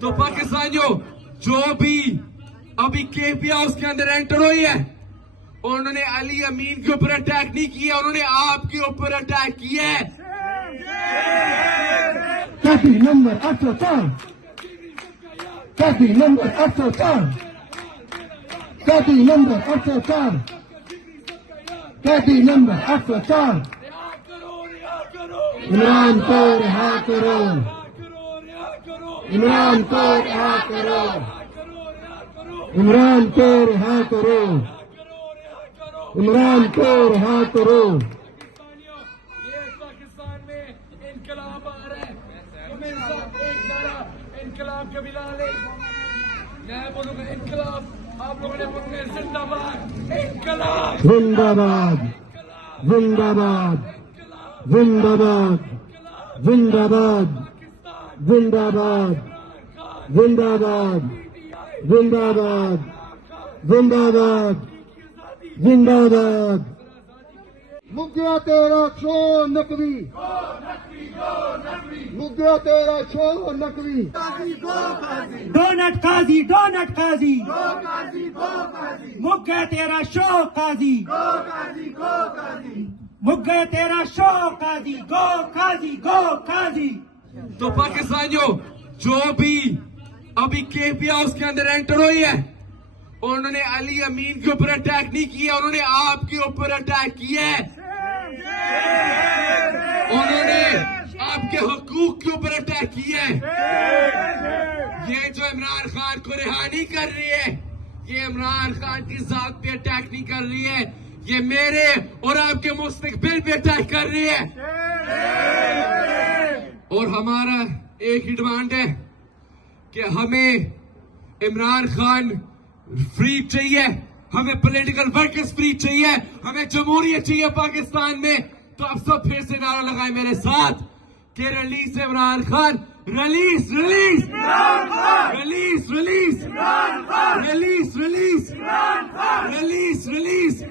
तो पाकिस्तानियों, जो भी अभी केपी हाउस के अंदर एंटर हुई है, उन्होंने अली अमीन के ऊपर अटैक नहीं किया, उन्होंने आपके ऊपर अटैक किया है। कैदी नंबर 804, कैदी नंबर 804, कैदी नंबर 804, कैदी नंबर 804। इमरान को रिहा करो, इमरान को रिहा करो, इमरान को रिहा करो, इमरान को रिहा करो। ये पाकिस्तान में इनकलाब आ रहा है, तो मेरे साथ एक नारा इनकलाब का मिला ले। मैं बोलूंगा इनकलाब, आप लोगों ने बोलूंगा जिंदाबाद इनकलाब, जिंदाबाद, जिंदाबाद, जिंदाबाद, जिंदाबाद, जिंदाबाद, जिंदाबाद, जिंदाबाद, जिंदाबाद, जिंदाबाद। मुक गया तेरा शो नकवी, मुक गया तेरा शो नकवी। डोनट काजी, डोनट काजी, मुक गया तेरा शो काजी, मुक गया तेरा शो काजी, गो काजी, गो काजी। तो पाकिस्तानियों, जो भी अभी केपी हाउस के अंदर एंटर हुई है, उन्होंने अली अमीन के ऊपर अटैक नहीं किया, उन्होंने आपके ऊपर अटैक किया है। उन्होंने आपके हुकूक के ऊपर अटैक किया है। ये जो इमरान खान को रिहा नहीं कर रही है, ये इमरान खान की जात पे अटैक नहीं कर रही है, ये मेरे और आपके मुस्तकबिल पे अटैक कर रही है। और हमारा एक ही डिमांड है कि हमें इमरान खान फ्री चाहिए, हमें पॉलिटिकल वर्कर्स फ्री चाहिए, हमें जमहूरियत चाहिए पाकिस्तान में। तो आप सब फिर से नारा लगाए मेरे साथ कि release Imran Khan, release release release release release release release release.